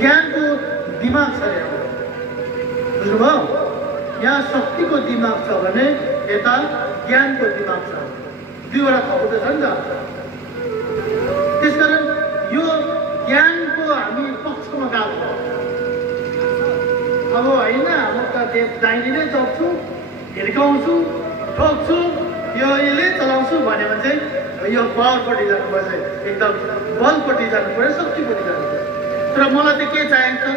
ज्ञानको दिमाग छ अरे बुझ्नुभयो यहाँ शक्तिको दिमाग छ भने यता ज्ञानको दिमाग छ दुईवटा खबर त छ नि त त्यसकारण यो ज्ञानको हामी पक्षमा गएको अब होइन म त दाहिने नै चल्छु हिर्काउँछु ठोक्छु यो यसले चलाउँछु भन्यो भने चाहिँ यो बलपट्टि जानुपर्छ एकदम बलपट्टि जानु पर्यो शक्तिपट्टि जानु पर्यो तर मलाई त के चाहिएको छ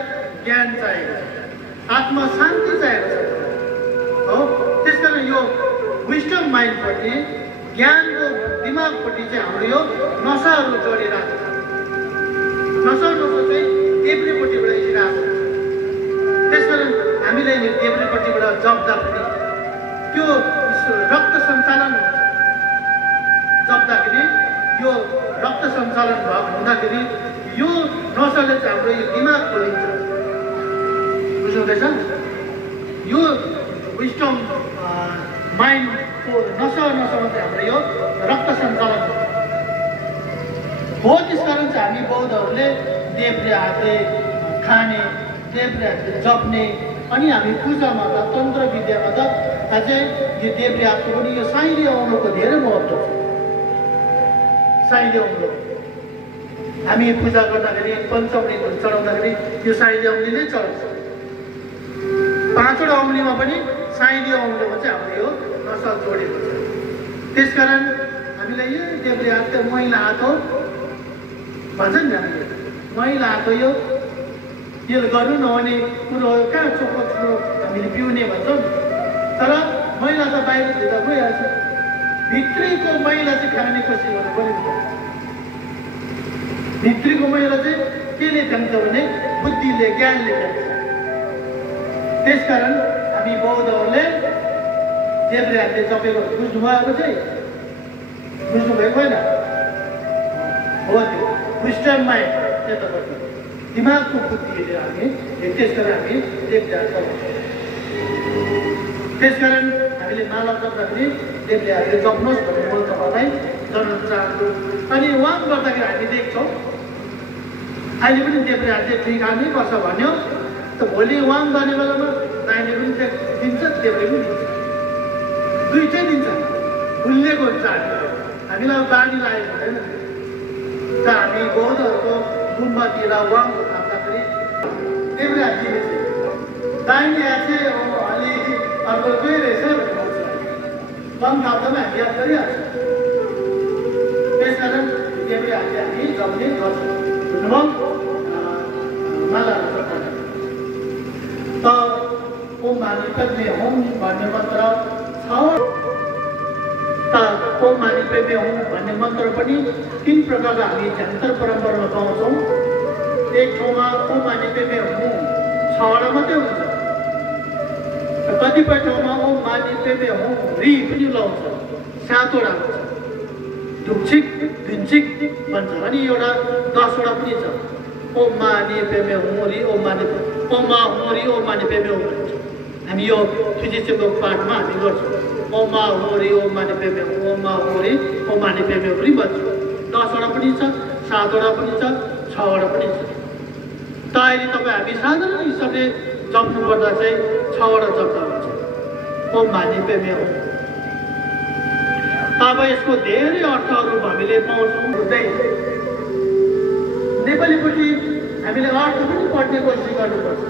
ज्ञान चाहिएको छ आत्मा शान्ति चाहिएको छ हो त्यसकारण यो विस्डम माइन्डपट्टि ज्ञानको दिमागपट्टि चाहिँ हाम्रो यो नसाहरू जोडिरहेको छ नसा चाहिँ देब्रेपट्टिबाट आइरहेको त्यसकारण हामीले यो देब्रेपट्टिबाट जप्दाखेरि त्यो रक्त सञ्चालन हुन्छ जप्दाखेरि यो रक्त सञ्चालन हुँदाखेरि यो नसाले चाहिँ हाम्रो यो दिमाग खोलिन्छ बुझ्नुहुँदैछ यो विस्डम माइन्डको नसामा चाहिँ हाम्रो यो रक्त सञ्चालन हो त्यसकारण चाहिँ हामी बौद्धहरूले देब्रे हातले खाने देब्रे हातले जप्ने अनि हामी पूजामा त तन्त्र विद्यामा त अझै यो देब्रे हातको पनि यो साइली औँलोको धेरै महत्त्व छ साइली औँलो हामी पूजा गर्दाखेरि पञ्चमृतहरू चढाउँदाखेरि यो साइली औँली नै चढाउँछ पाँचवटा औँलीमा पनि साइली औँलोमा चाहिँ हाम्रो यो नसा जोडेको छ त्यसकारण हामीलाई यो देब्रे हात त मैला हात हो भन्छ नि हामीले मैला हात हो यो गर्नु नहुने कुरो हो कहाँ चोखो कुरो हामीले पिउने भन्छौँ तर मैला त बाहिर धुँदा गइहाल्छ भित्रीको मैला चाहिँ खाने कोसिस गर्नु पर्यो भित्रीको मैला चाहिँ केले जान्छ भने बुद्धिले ज्ञानले जान्छ त्यसकारण हामी बौद्धहरूले देब्रे हातले जपेको बुझ्नुभयो अब चाहिँ बुझ्नुभएको होइन हो त्यो विस्डम माइन्ड त्यतापट्टि दिमागको बुद्धिले हामी त्यसकारण हामी देब्रे हात चलाउँछौँ त्यसकारण हामीले माला जप्दाखेरि देब्रे हातले जप्नुहोस् भन्ने म तपाईँलाई जनाउन चाहन्छु अनि वाङ गर्दाखेरि हामी देख्छौँ अहिले पनि देब्रे हातले ठिक हाल्नै पर्छ भन्यो त भोलि वाङ गर्ने बेलामा दाहिने पनि दिन्छ देब्रे पनि दिन्छ दुईटै दिन्छ भुलिएको हुन्छ हामीलाई बानी लागेको हुँदैन त हामी बौद्धहरूको गुम्बातिर वाङको थाप्दाखेरि देब्रे हात दिनेछ दाहिने हात चाहिँ अलि अर्को गइ रहेछ भनेर भन्छ वाङ थाप्दामा हामी याद गरिहाल्छौँ त्यसकारण देब्रे हातले हामी जप्ने गर्छौँ बुझ्नुभयो मालाहरू जप्दा त ओम मानि पेमे होम भन्ने मन्त्र छ त ओम मानि पेमे होम भन्ने मन्त्र पनि तीन प्रकारका हामी झन्तर परम्परामा पाउँछौँ एक ठाउँमा ओम मानि पेमे होम 6वटा मात्रै हुन्छ कतिपय ठाउँमा ओम मानि पेमे होम रि पनि लाउँछ 7वटा हुन्छ ढुक्छिक ढुन्छिक भन्छ अनि एउटा 10वटा पनि छ ओम मानि पेमे होम रि ओम मानि ओमा होरी ओम मानि पेमे होम भन्छ हामी यो फिजिक्सको पाठमा हामी गर्छौँ ओमा होरी ओम मानि पेमे होम ओमा होरी ओम मानि पेमे होम भन्छौँ 10वटा पनि छ 7वटा पनि छ 6वटा पनि छ त अहिले तपाईँ हामी साधारण हिसाबले जप्नु पर्दा चाहिँ 6वटा जप्दा हुन्छ ओम मानि पेमे होम तब यसको धेरै अर्थहरू हामीले पाउँछौँ हुँदै नेपालीपट्टि हामीले अर्थ पनि पढ्ने कोसिस गर्नुपर्छ